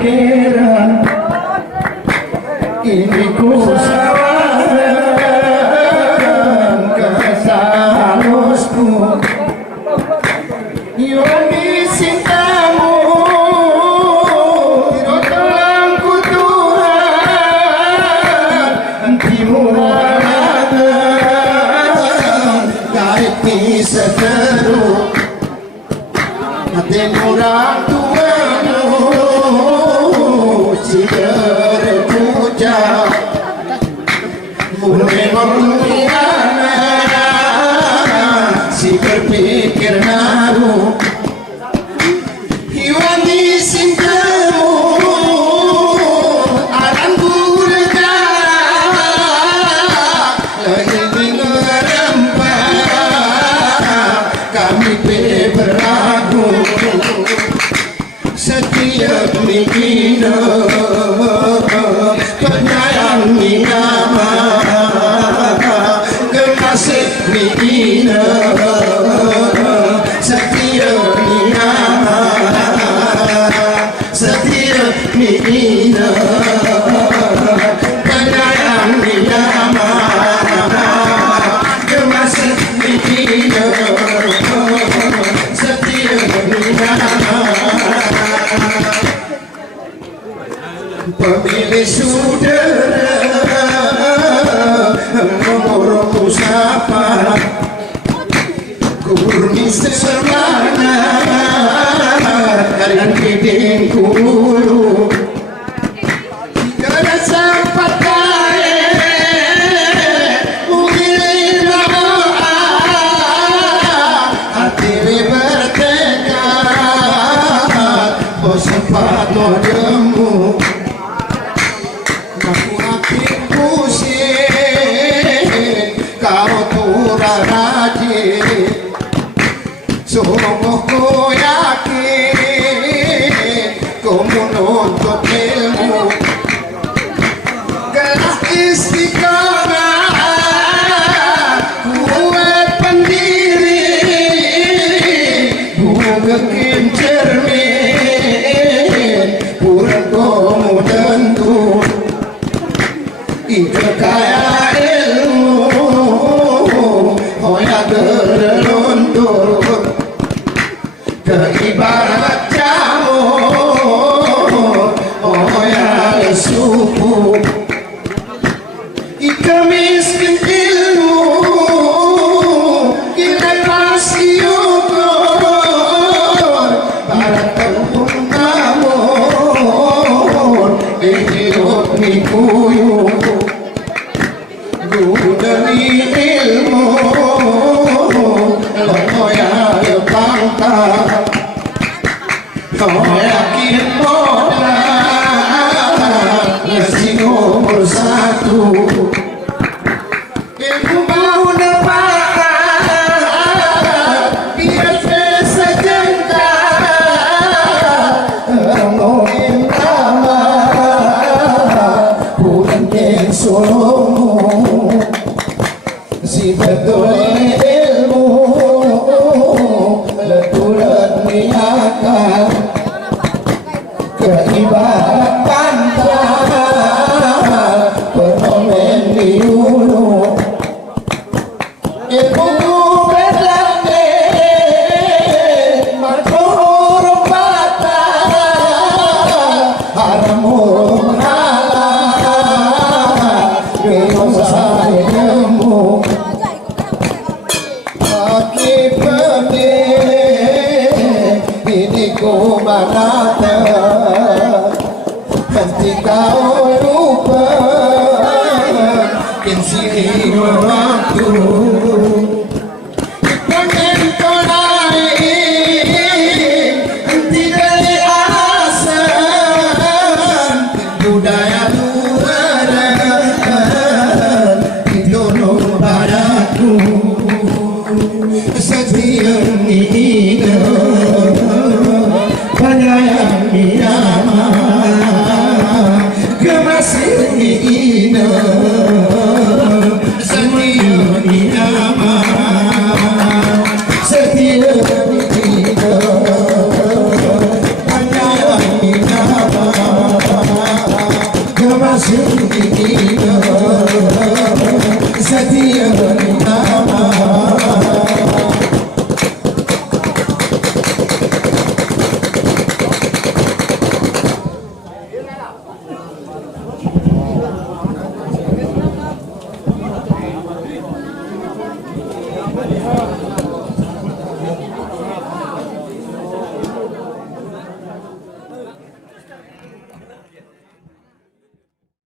pikiran ini ku sawaran kesalusku Yoni cintamu tolong ku Tuhan hentimu halangan gaiti seteru hati orang tuamu si terpuja mulai mengkhianat si berpikir naruh hiwan di cintamu akan berjalan lagi ngerempah kami beragu setiap mikina penyayang nama kekasih mikina setiap nama setiap mikina penyayang nama kekasih mikina pemilih saudara nomorku siapa kurni sermana dan hidingku dulu karena sempat kaya mungkin doa hati bertekad oh sempat modemu aku akhir pusing kau turah rajin sungguh ku yakin kau menuntut ilmu gelas istiqomah kuat pendiri bukan cermin pura kamu tentu kekaya ilmu hoya berluntur keibarat jamur hoya suku miskin ilmu kita kasih ukur barat terpun namun hidup nikuyuk dari ilmu loya pangkat kau yakin modal mesti nomor satu ilmu mau dapat biar sejentak ngomongin nama bukan yang solo si betul ilmu letulan niatan keibarat pantai penomen di hulu ilmu berlande makhluk patah haram halal dosa ilmu ini ku manata nanti kau lupa insini waktu pengen kau naik nanti dari asan budaya luar itu padaku setiap ini banyak hariya nama